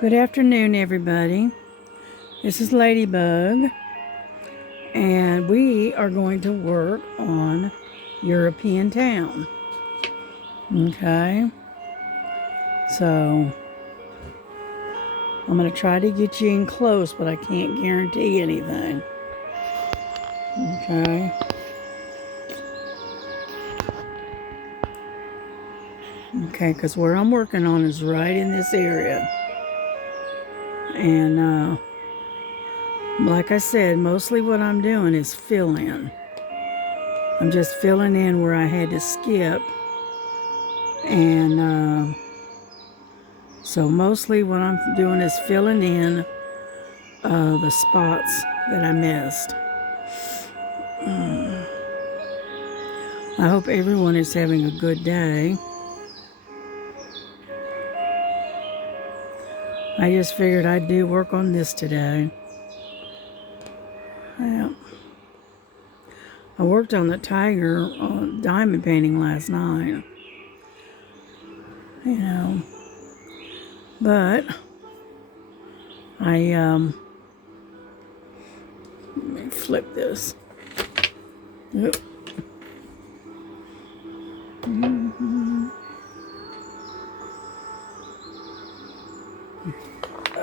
Good afternoon, everybody. This is Ladybug, and we are going to work on European Town. Okay, so I'm going to try to get you in close, but I can't guarantee anything. Okay. Okay, because where I'm working on is right in this area. And like I said, mostly what I'm doing is fill in. I'm just filling in where I had to skip. And so mostly what I'm doing is filling in the spots that I missed. I hope everyone is having a good day. I just figured I'd do work on this today. Yeah. I worked on the tiger diamond painting last night. You know. But let me flip this. Oop.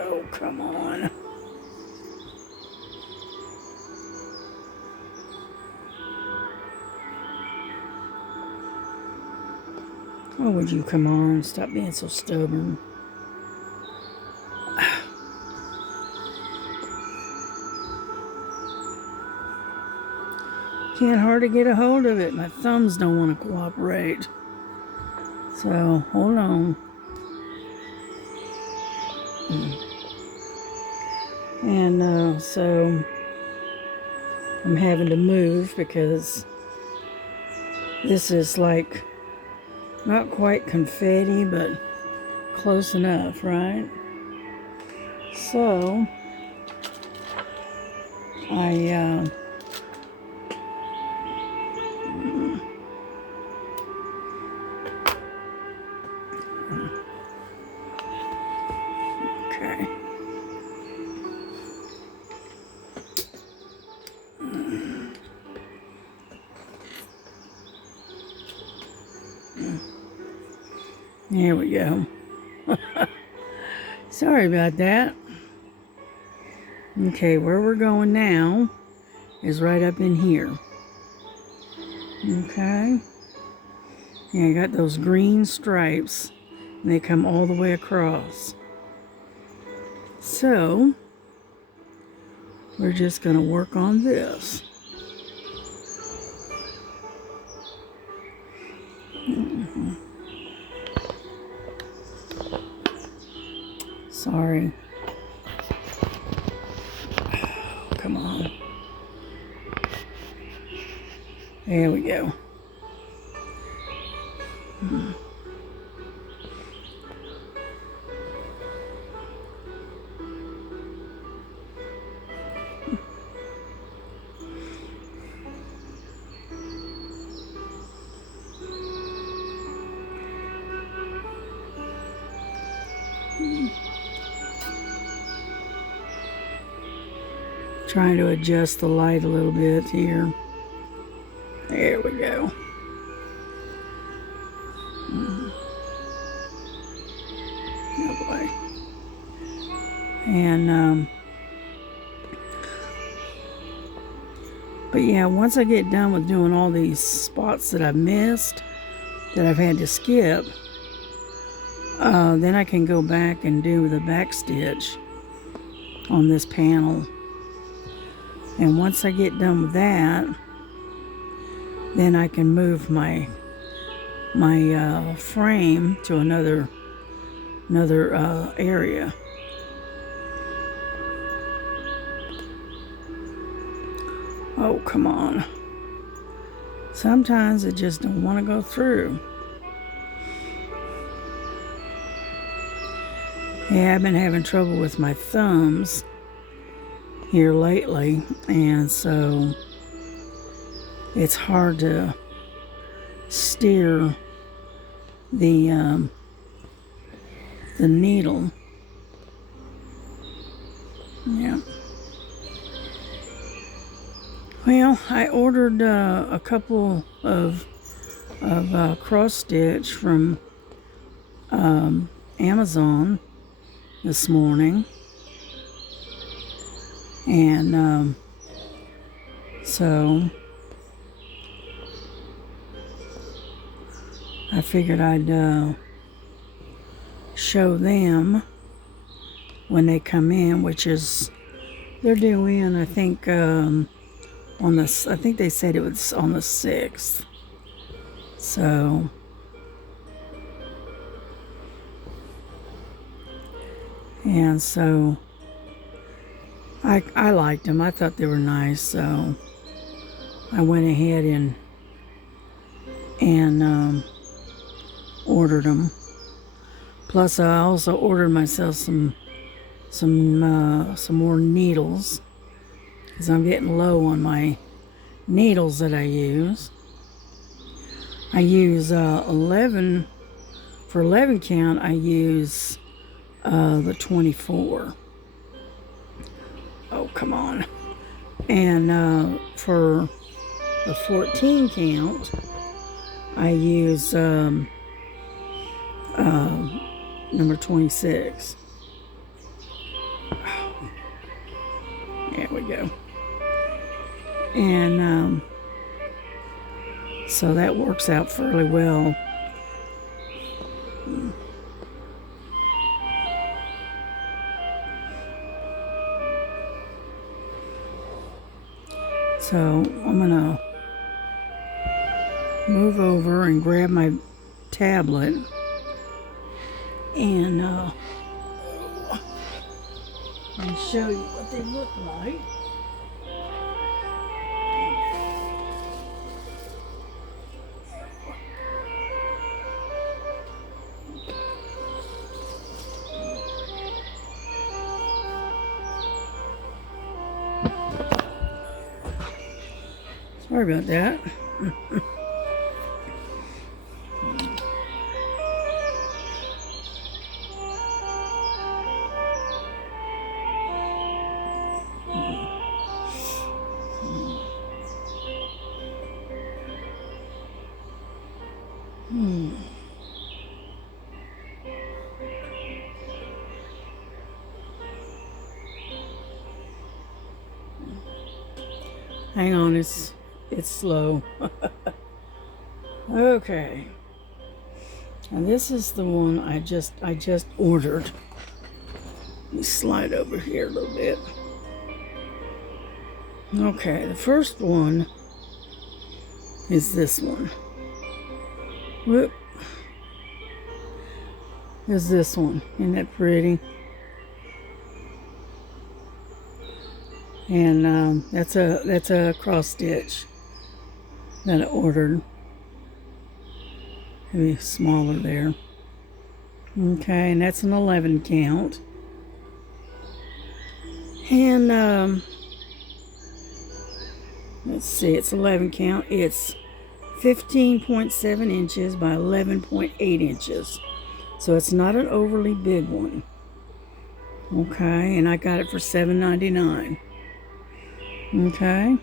Oh, come on. Oh, would you come on? Stop being so stubborn. Can't hardly get a hold of it. My thumbs don't want to cooperate. So, hold on. And so I'm having to move because this is like not quite confetti, but close enough, right? So okay. There we go. Sorry about that. Okay, where we're going now is right up in here. Okay. Yeah, I got those green stripes, and they come all the way across. So, we're just going to work on this. Sorry. Come on. There we go. Trying to adjust the light a little bit here. There we go. Oh boy. And but yeah, once I get done with doing all these spots that I've missed, that I've had to skip, then I can go back and do the back stitch on this panel. And once I get done with that, then I can move my frame to another area. Oh, come on. Sometimes I just don't want to go through. Yeah, I've been having trouble with my thumbs here lately, and so it's hard to steer the needle. Yeah. Well, I ordered a couple of cross stitch from Amazon this morning, and so I figured I'd show them when they come in, which is they're due in, I think, on the, I think they said it was on the 6th. So, and so I liked them. I thought they were nice, so I went ahead and ordered them. Plus, I also ordered myself some more needles, because I'm getting low on my needles that I use. I use 11, for 11 count, I use the 24. Oh, come on. And for the 14 count, I use number 26. There we go. And so that works out fairly well. So I'm gonna move over and grab my tablet and show you what they look like. Sorry about that. Hang on, it's slow. Okay. And this is the one I just ordered. Let me slide over here a little bit. Okay, the first one is this one. Whoop. Is this one. Isn't that pretty? And that's a cross stitch that I ordered. Maybe smaller there. Okay, and that's an 11 count. And let's see, it's 11 count. It's 15.7 inches by 11.8 inches. So it's not an overly big one. Okay, and I got it for $7.99. Okay,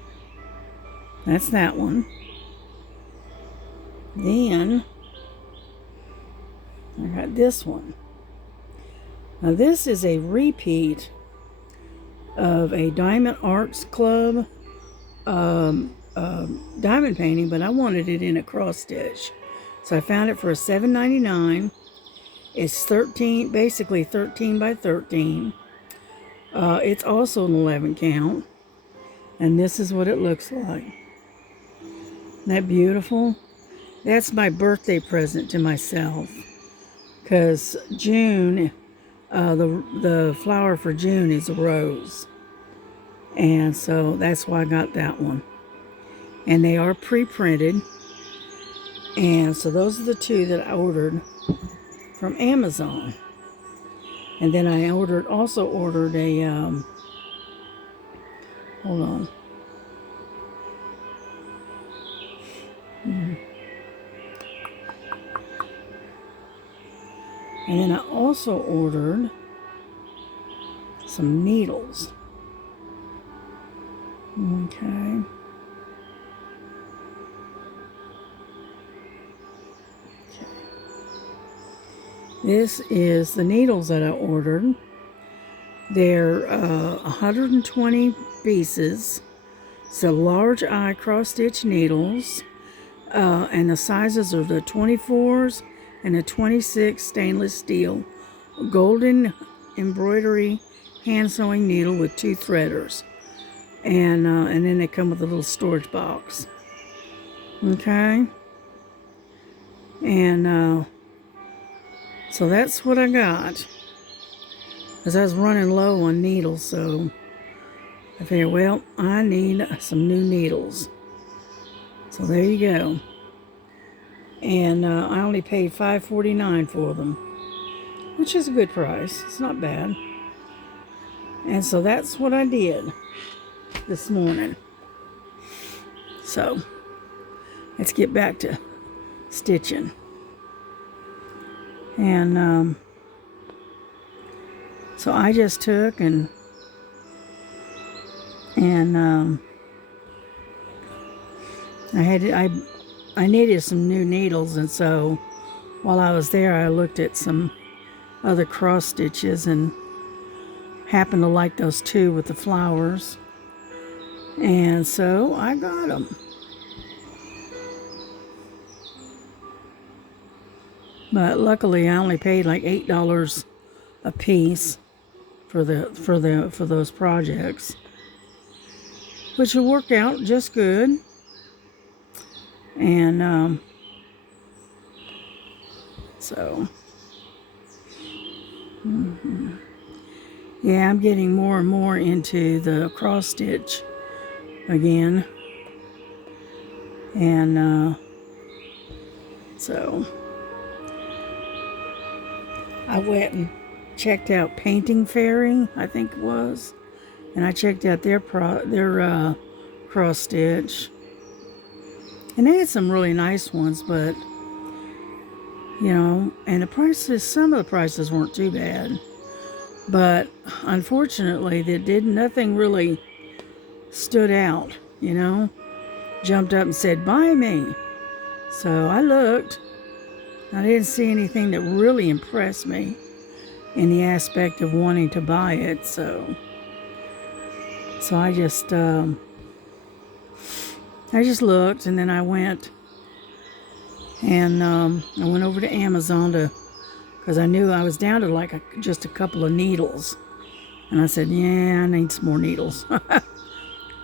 that's that one. Then I got this one. Now this is a repeat of a Diamond Arts Club diamond painting, but I wanted it in a cross stitch, so I found it for $7.99. It's 13, basically 13 by 13. It's also an 11 count. And this is what it looks like. Isn't that beautiful? That's my birthday present to myself. Because June, the flower for June is a rose. And so that's why I got that one. And they are pre-printed. And so those are the two that I ordered from Amazon. And then I also ordered a, hold on. And then I also ordered some needles. Okay. This is the needles that I ordered. They're 120 pieces. So large eye cross stitch needles. And the sizes are the 24s and the 26 stainless steel golden embroidery hand sewing needle with 2 threaders. And then they come with a little storage box. Okay. And so that's what I got. Because I was running low on needles, so I figured, well, I need some new needles. So there you go. And I only paid $5.49 for them, which is a good price. It's not bad. And so that's what I did this morning. So let's get back to stitching. And so I just took and I needed some new needles, and so while I was there I looked at some other cross stitches and happened to like those 2 with the flowers, and so I got them. But luckily I only paid like $8 a piece for those projects, which will work out just good. And so yeah, I'm getting more and more into the cross stitch again. And so I went and checked out Painting Fairy, I think it was, and I checked out their cross stitch, and they had some really nice ones, but you know, and the prices, some of the prices weren't too bad, but unfortunately nothing really stood out, you know, jumped up and said buy me. So I looked, I didn't see anything that really impressed me in the aspect of wanting to buy it, so I just looked, and then I went and I went over to Amazon because I knew I was down to like just a couple of needles, and I said, yeah, I need some more needles.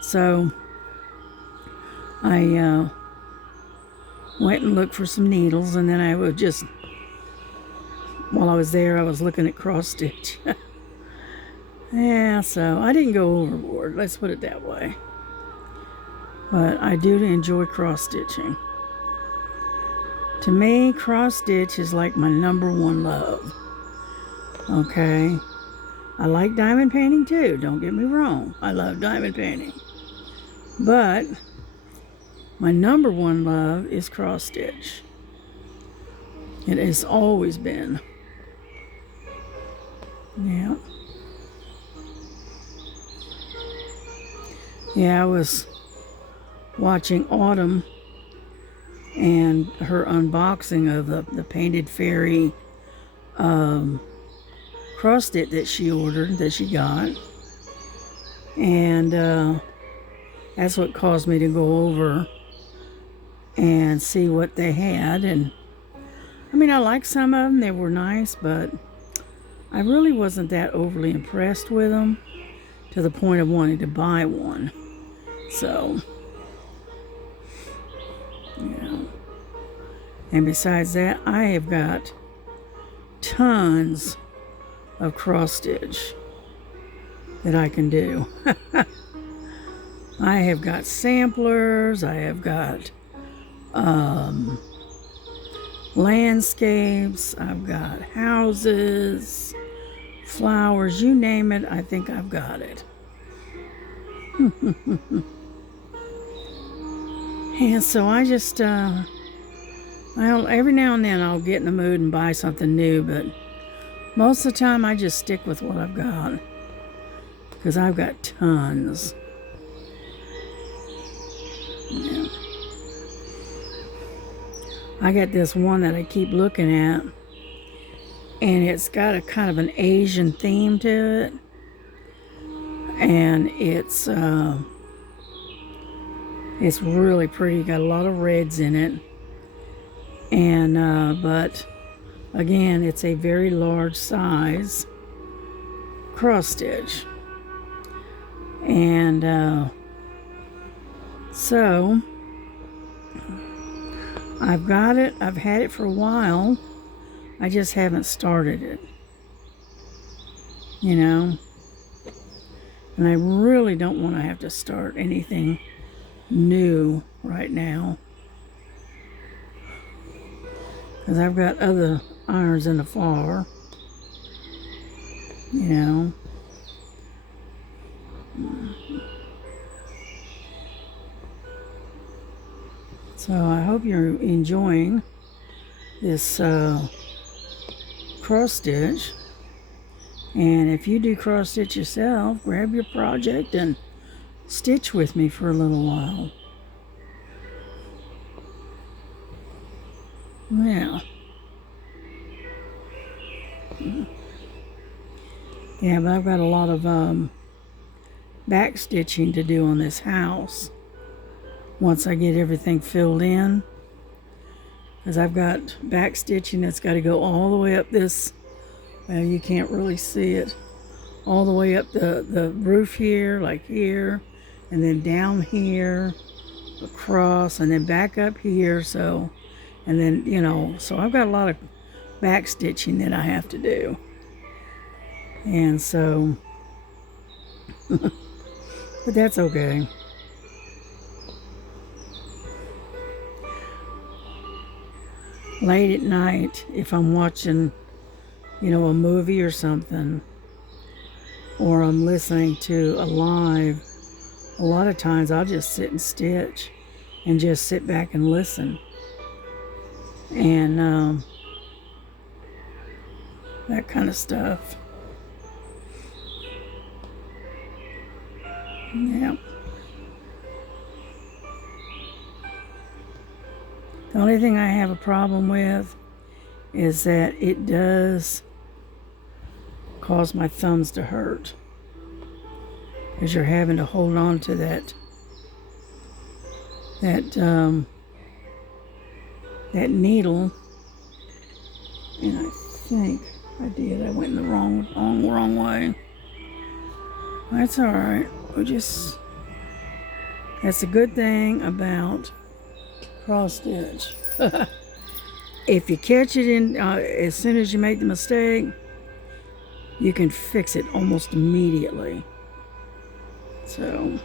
So I went and looked for some needles, and then I would just, while I was there, I was looking at cross stitch. Yeah, so I didn't go overboard, let's put it that way. But I do enjoy cross stitching. To me, cross stitch is like my #1 love. Okay? I like diamond painting too, don't get me wrong. I love diamond painting. But my #1 love is cross stitch. It has always been. Yeah. Yeah, I was watching Autumn and her unboxing of the Painted Fairy cross stitch that she ordered, that she got. And that's what caused me to go over and see what they had. And I mean, I liked some of them, they were nice, but I really wasn't that overly impressed with them to the point of wanting to buy one. So, yeah. And besides that, I have got tons of cross stitch that I can do. I have got samplers, I have got landscapes, I've got houses, flowers, you name it, I think I've got it. And so I just, every now and then I'll get in the mood and buy something new, but most of the time I just stick with what I've got. because I've got tons. Yeah. I got this one that I keep looking at, and it's got a kind of an Asian theme to it, and it's really pretty. Got a lot of reds in it, and but again, it's a very large size cross stitch, and so I've got it. I've had it for a while. I just haven't started it, you know, and I really don't want to have to start anything new right now, because I've got other irons in the fire, you know. So I hope you're enjoying this cross stitch, and if you do cross stitch yourself, grab your project and stitch with me for a little while. Yeah. Yeah, but I've got a lot of back stitching to do on this house once I get everything filled in, because I've got back stitching that's got to go all the way up this, well, you can't really see it, all the way up the roof here, like here, and then down here, across, and then back up here, so, and then, you know, so I've got a lot of back stitching that I have to do. And so, but that's okay. Late at night, if I'm watching, you know, a movie or something, or I'm listening to a live, a lot of times I'll just sit and stitch and just sit back and listen. And that kind of stuff. Yeah. The only thing I have a problem with is that it does cause my thumbs to hurt, because you're having to hold on to that needle. And I think I did. I went in the wrong way. That's all right. That's a good thing about cross stitch. If you catch it in as soon as you make the mistake, you can fix it almost immediately. So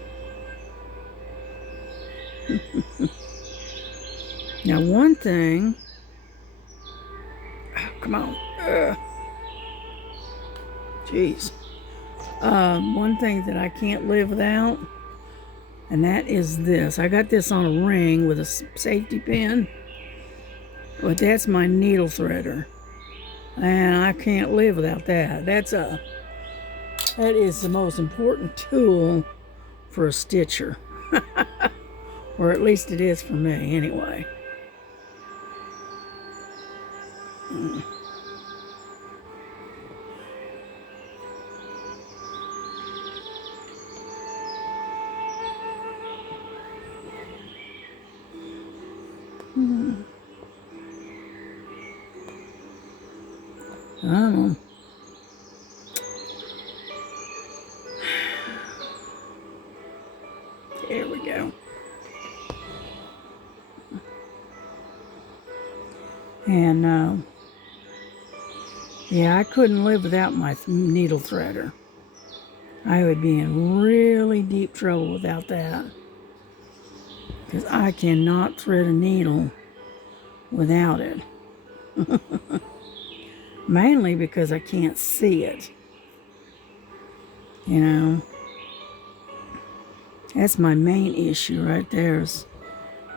now one thing, oh, come on, jeez, one thing that I can't live without, and that is this. I got this on a ring with a safety pin, but that's my needle threader, and I can't live without that. That is the most important tool for a stitcher, or at least it is for me anyway. I don't know. There we go. And yeah, I couldn't live without my needle threader. I would be in really deep trouble without that, because I cannot thread a needle without it. Mainly because I can't see it. You know, that's my main issue right there, is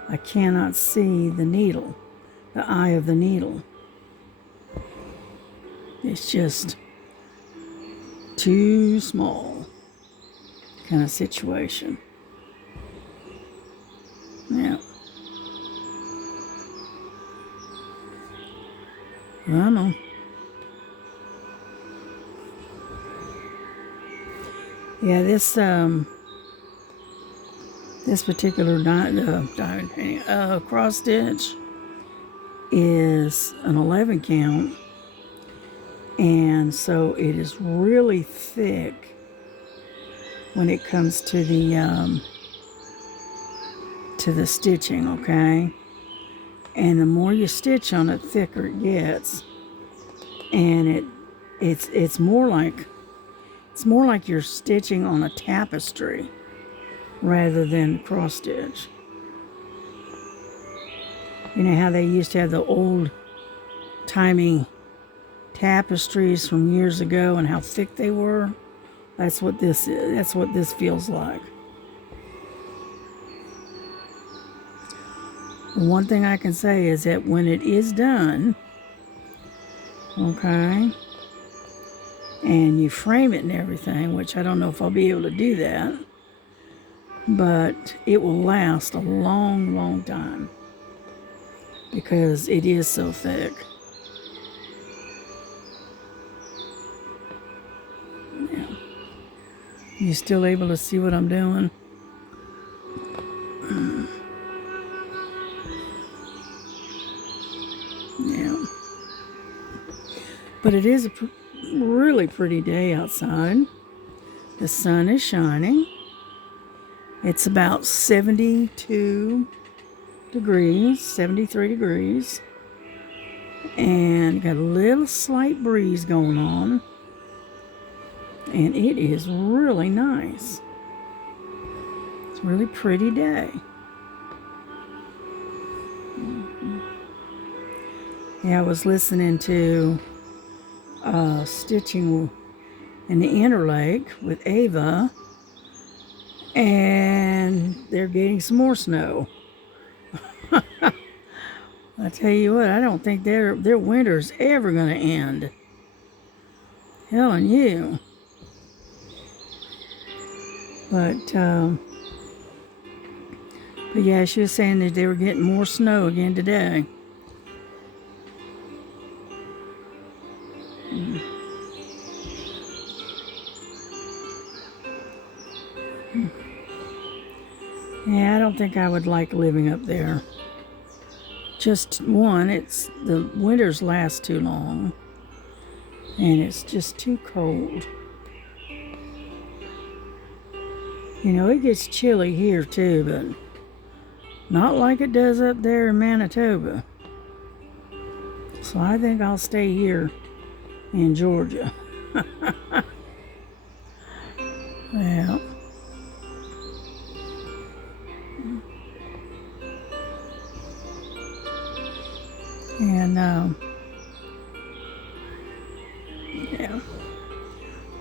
I cannot see the needle, the eye of the needle. It's just too small. kind of situation. Yeah. I know. Yeah, this particular diamond painting, cross stitch is an 11 count, and so it is really thick when it comes to the stitching, okay? And the more you stitch on it, thicker it gets, and it's more like you're stitching on a tapestry rather than cross stitch. You know how they used to have the old timey tapestries from years ago and how thick they were? That's what this is. That's what this feels like. One thing I can say is that when it is done, okay, and you frame it and everything, which I don't know if I'll be able to do that, but it will last a long, long time because it is so thick. Yeah. You still able to see what I'm doing? Yeah. But it is a really pretty day outside. The sun is shining. It's about 72 degrees, 73 degrees. And got a little slight breeze going on. And it is really nice. It's a really pretty day. Yeah, I was listening to Stitching in the Interlake with Ava, and they're getting some more snow. I tell you what, I don't think their winter's ever going to end. Telling you. But yeah, she was saying that they were getting more snow again today. Yeah, I don't think I would like living up there. Just one, it's the winters last too long, and it's just too cold. You know, it gets chilly here too, but not like it does up there in Manitoba. So I think I'll stay here in Georgia. Yeah. And yeah,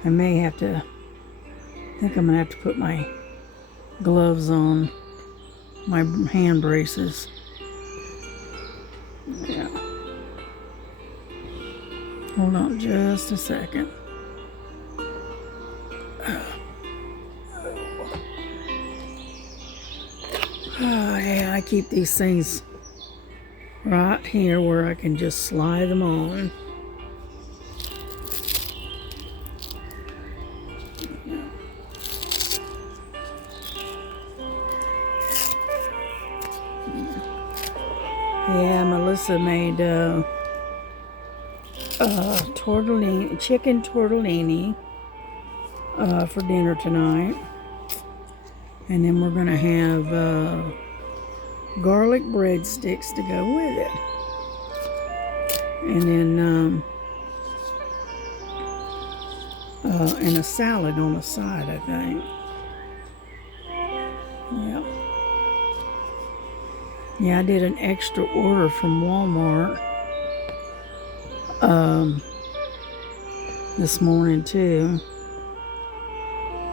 I may have to, I think I'm gonna have to put my gloves on, my hand braces. Yeah. Hold on just a second. Oh yeah, I keep these things right here where I can just slide them on. Yeah, Melissa made tortellini, chicken tortellini for dinner tonight. And then we're going to have garlic breadsticks to go with it. And then and a salad on the side, I think. Yeah. Yeah, I did an extra order from Walmart this morning too.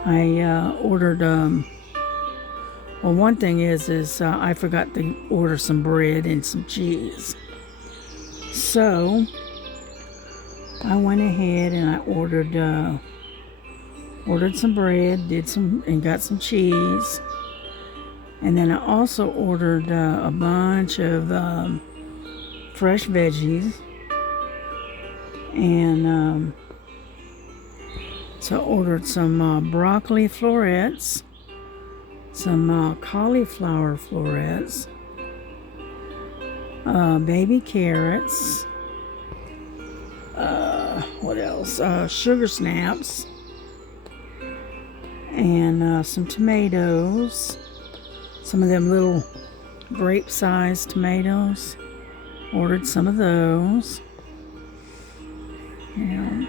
I ordered well, one thing is I forgot to order some bread and some cheese. So I went ahead and I ordered Ordered some bread, and got some cheese. And then I also ordered a bunch of fresh veggies. And so I ordered some broccoli florets, some cauliflower florets, baby carrots, what else? Sugar snaps, and some tomatoes, some of them little grape-sized tomatoes. Ordered some of those. Yeah.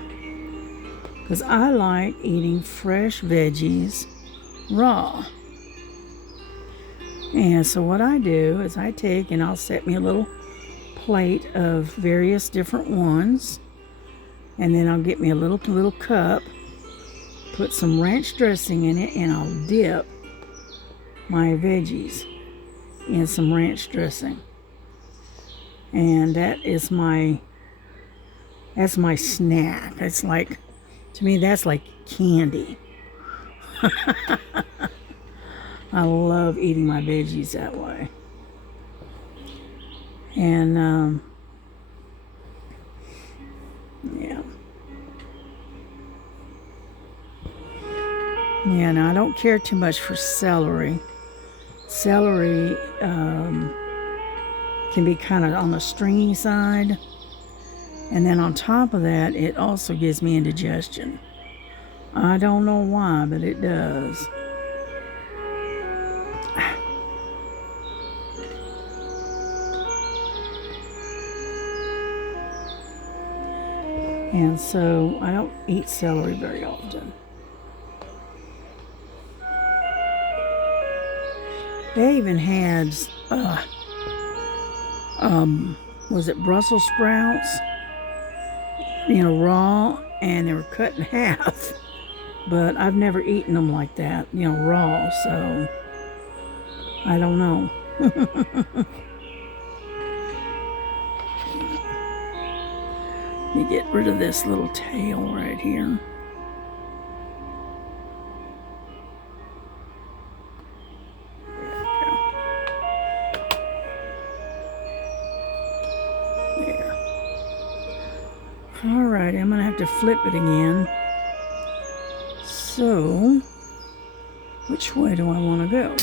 Because I like eating fresh veggies raw. And so what I do is I take and I'll set me a little plate of various different ones. And then I'll get me a little cup, put some ranch dressing in it, and I'll dip my veggies in some ranch dressing. And that's my snack. It's like, to me, that's like candy. I love eating my veggies that way. And yeah. Yeah, now I don't care too much for celery. Celery can be kind of on the stringy side. And then on top of that, it also gives me indigestion. I don't know why, but it does. And so I don't eat celery very often. They even had, was it Brussels sprouts? You know, raw, and they were cut in half. But I've never eaten them like that, you know, raw, so I don't know. Let me get rid of this little tail right here. Alright, I'm going to have to flip it again. So, which way do I want to go?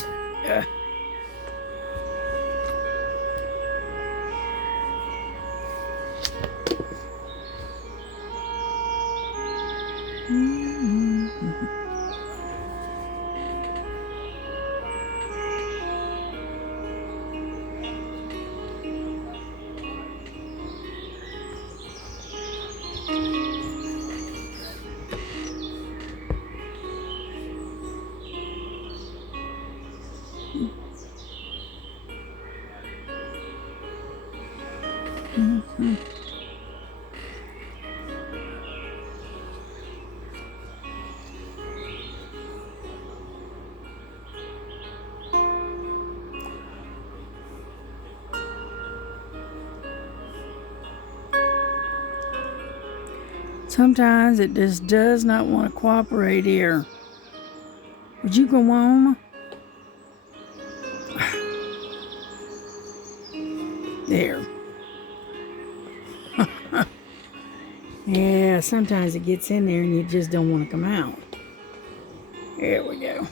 Sometimes it just does not want to cooperate here. Would you go on? There. Yeah, sometimes it gets in there and you just don't want to come out. There we go.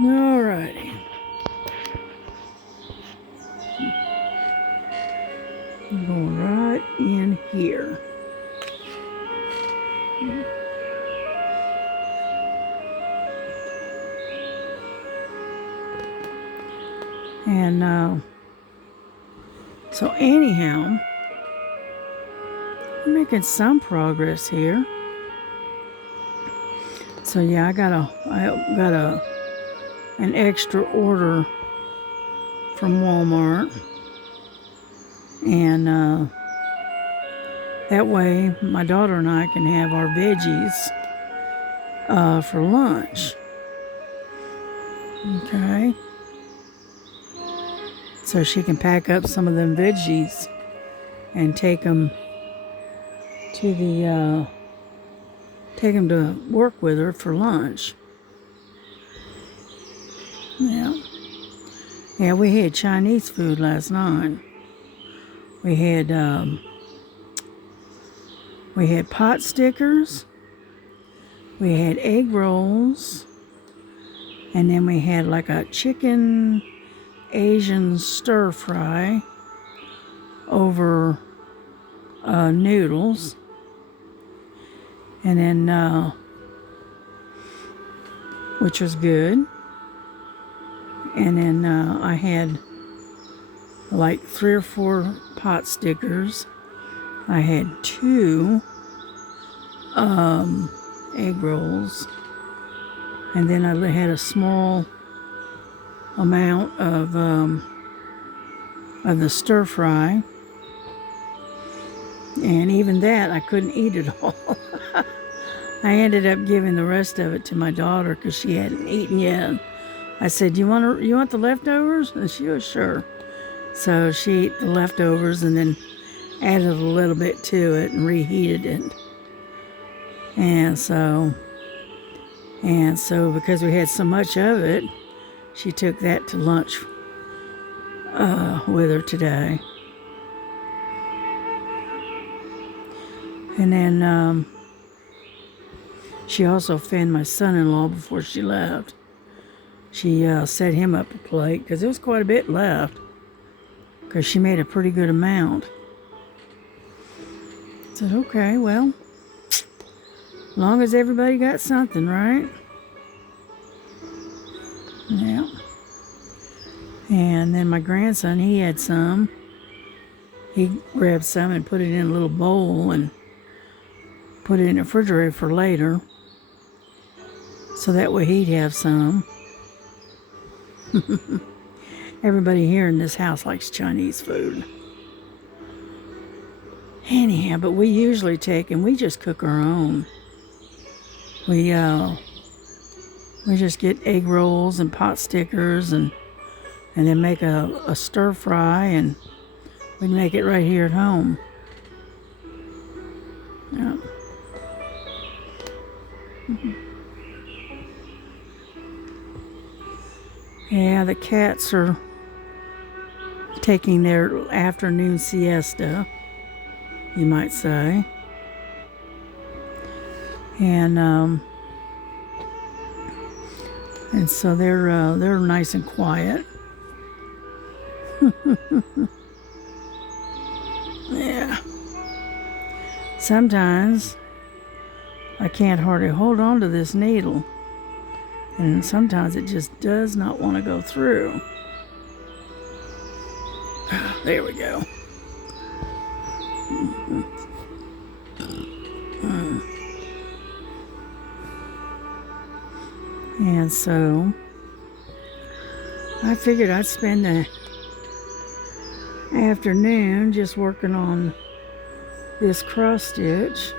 Alrighty. I'm going right in here. And so anyhow, we're making some progress here. So yeah, I got an extra order from Walmart, and That way, my daughter and I can have our veggies for lunch. Okay. So she can pack up some of them veggies and take them to work with her for lunch. Yeah. Yeah, we had Chinese food last night. We had pot stickers, we had egg rolls, and then we had like a chicken Asian stir fry over noodles, and then which was good. And then I had like 3 or 4 pot stickers. I had 2 egg rolls, and then I had a small amount of the stir fry. And even that, I couldn't eat it all. I ended up giving the rest of it to my daughter because she hadn't eaten yet. I said, you want the leftovers? And she was sure. So she ate the leftovers and then added a little bit to it and reheated it. And so because we had so much of it, she took that to lunch with her today. And then she also fed my son-in-law before she left. She set him up a plate because there was quite a bit left because she made a pretty good amount. I said, okay, well, as long as everybody got something, right? Yeah. And then my grandson, he had some. He grabbed some and put it in a little bowl and put it in the refrigerator for later. So that way he'd have some. Everybody here in this house likes Chinese food. Anyhow, but we usually take and we just cook our own. We just get egg rolls and pot stickers and then make a stir fry, and we make it right here at home. Yeah. Mm-hmm. Yeah, the cats are taking their afternoon siesta, you might say. And so they're nice and quiet. Yeah. Sometimes I can't hardly hold on to this needle. And sometimes it just does not want to go through. There we go. And so I figured I'd spend the afternoon just working on this cross stitch.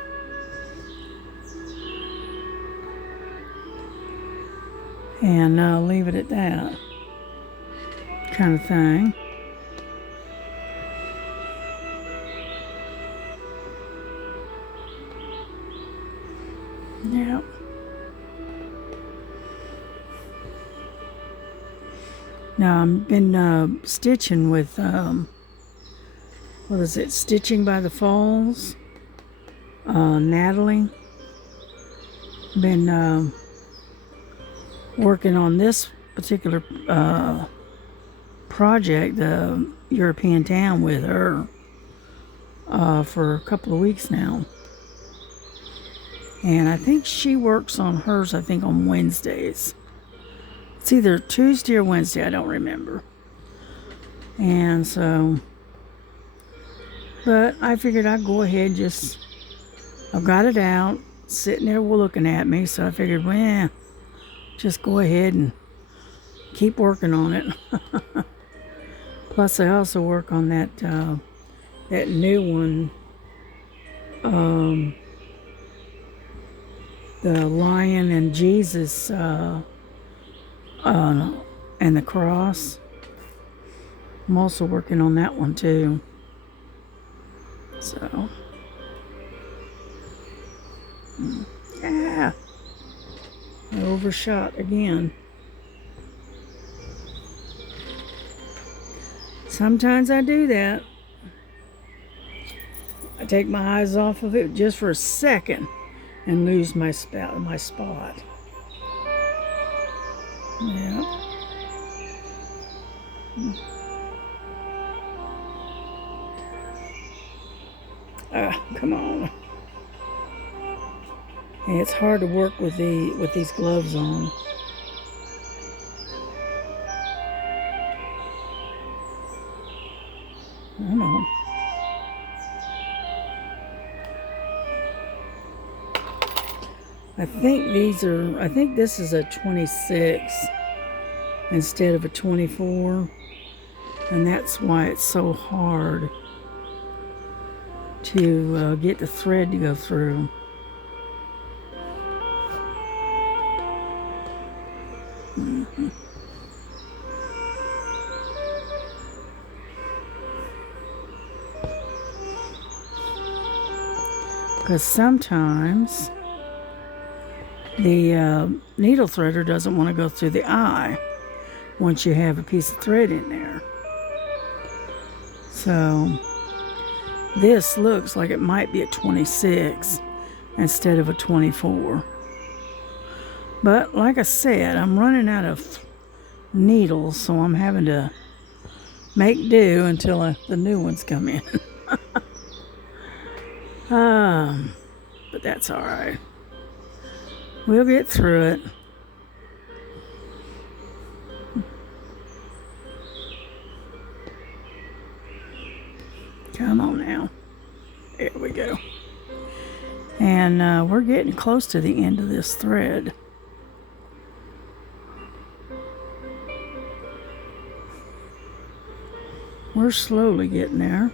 And leave it at that kind of thing. Yeah. Now I've been stitching with what is it? Stitching by the Falls. Natalie. Been working on this particular project, the European town, with her for a couple of weeks now. And I think she works on hers, I think, on Wednesdays. It's either Tuesday or Wednesday, I don't remember. And so, but I figured I'd go ahead, I've got it out, sitting there looking at me, so I figured, well, just go ahead and keep working on it. Plus, I also work on that new one um, the lion and Jesus and the cross. I'm also working on that one too. So, yeah, I overshot again. Sometimes I do that. I take my eyes off of it just for a second and lose my spot. Yeah. Come on. Yeah, it's hard to work with these gloves on. I know. I think this is a 26 instead of a 24. And that's why it's so hard to get the thread to go through. Because sometimes the needle threader doesn't want to go through the eye once you have a piece of thread in there. So this looks like it might be a 26 instead of a 24. But like I said, I'm running out of needles, so I'm having to make do until the new ones come in. But that's all right. We'll get through it. Come on now. There we go. And we're getting close to the end of this thread. We're slowly getting there.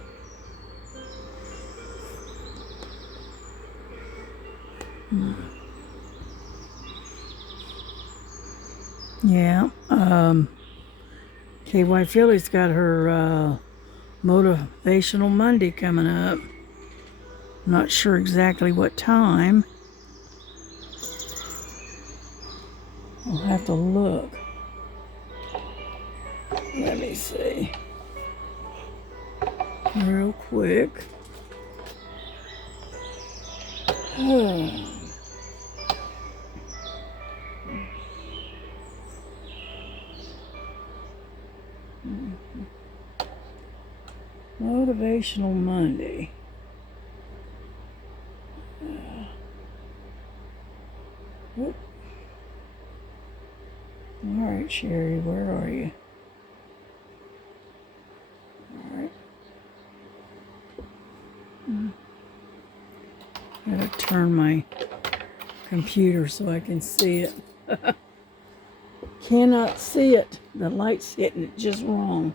Yeah. KY Philly's got her Motivational Monday coming up. Not sure exactly what time. I'll have to look. Let me see. Real quick. Motivational Monday. All right, Sherry, where are you? All right. Gotta turn my computer so I can see it. Cannot see it. The light's hitting it just wrong.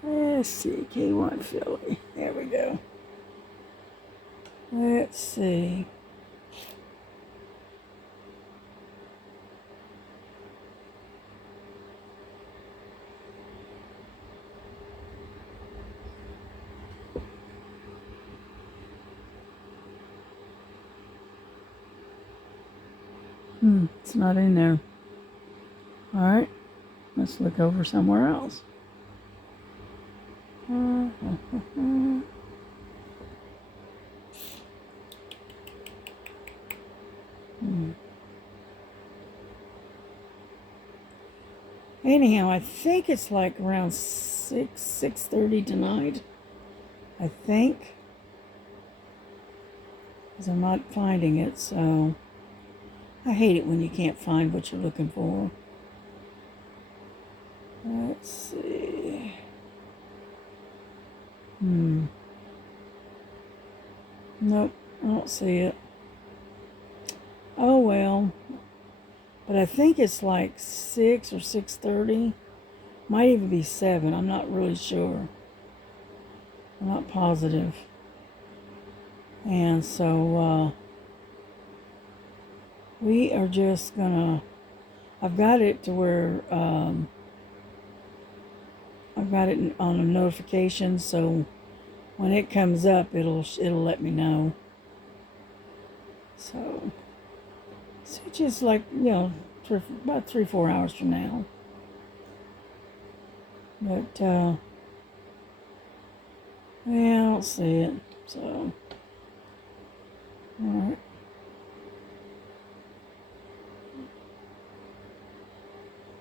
Let's see, K1 Philly. There we go. Let's see. It's not in there. All right, let's look over somewhere else. Anyhow, I think it's like around 6:30 tonight. I think. Because I'm not finding it, so I hate it when you can't find what you're looking for. Let's see. Nope, I don't see it. Oh well. But I think it's like 6 or 6:30. Might even be 7. I'm not really sure. I'm not positive. And so we are just gonna, I've got it to where I've got it on a notification, so when it comes up, it'll let me know. So just like, you know, about 3-4 hours from now. But yeah, I don't see it. So all right.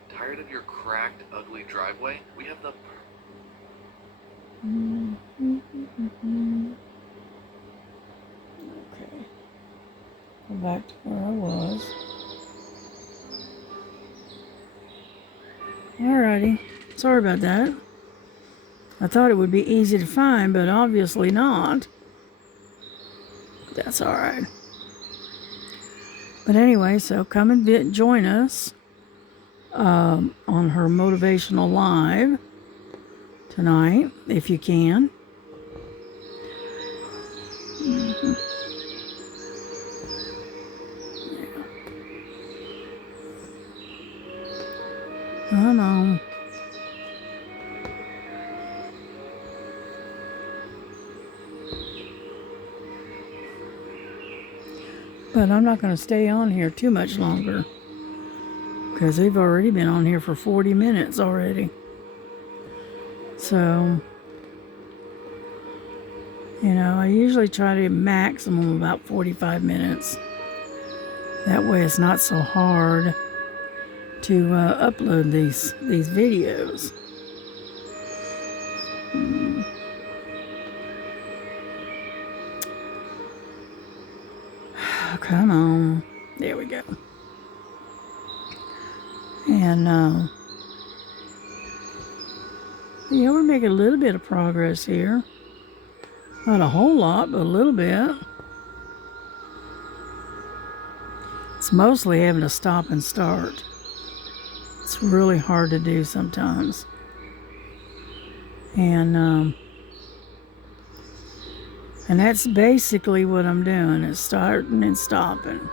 Tired of your cracked, ugly driveway? We have the... Okay. Go back to where I was. Alrighty. Sorry about that. I thought it would be easy to find, but obviously not. That's alright. But anyway, so come and join us on her Motivational Live tonight, if you can. I know. But I'm not going to stay on here too much longer, because we've already been on here for 40 minutes already. So, you know, I usually try to maximum about 45 minutes. That way it's not so hard to upload these videos. Oh, come on. There we go. And yeah, we're making a little bit of progress here. Not a whole lot, but a little bit. It's mostly having to stop and start. It's really hard to do sometimes. And that's basically what I'm doing, is starting and stopping.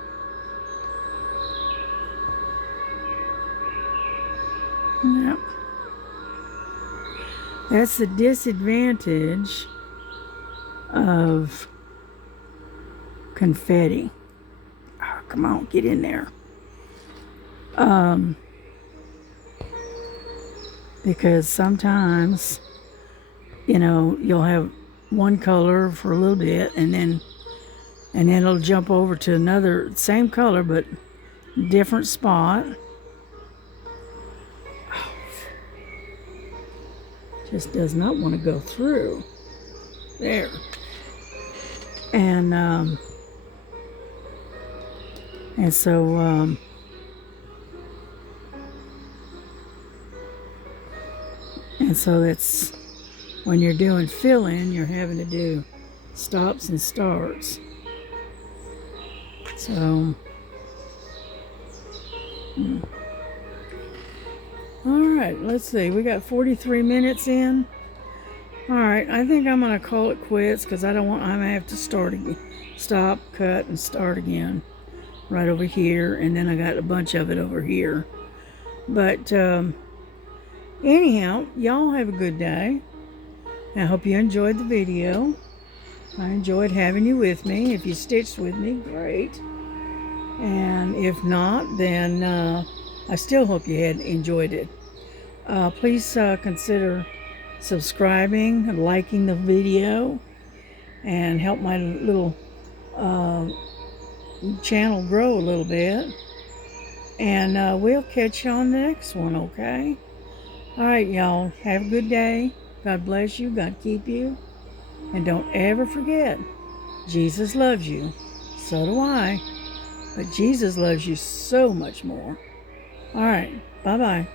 Yep. That's the disadvantage of confetti. Oh, come on, get in there. Because sometimes, you know, you'll have one color for a little bit, and then it'll jump over to another same color but different spot. Just does not want to go through there. And so that's when you're doing fill-in, you're having to do stops and starts. So all right, let's see. We got 43 minutes in. All right, I think I'm gonna call it quits, because I'm gonna have to stop, cut, and start again right over here, and then I got a bunch of it over here. But anyhow, y'all have a good day. I hope you enjoyed the video. I enjoyed having you with me. If you stitched with me, great. And if not, then I still hope you had enjoyed it. Please consider subscribing and liking the video, and help my little channel grow a little bit. And we'll catch you on the next one, okay? All right, y'all. Have a good day. God bless you. God keep you. And don't ever forget, Jesus loves you. So do I. But Jesus loves you so much more. All right. Bye-bye.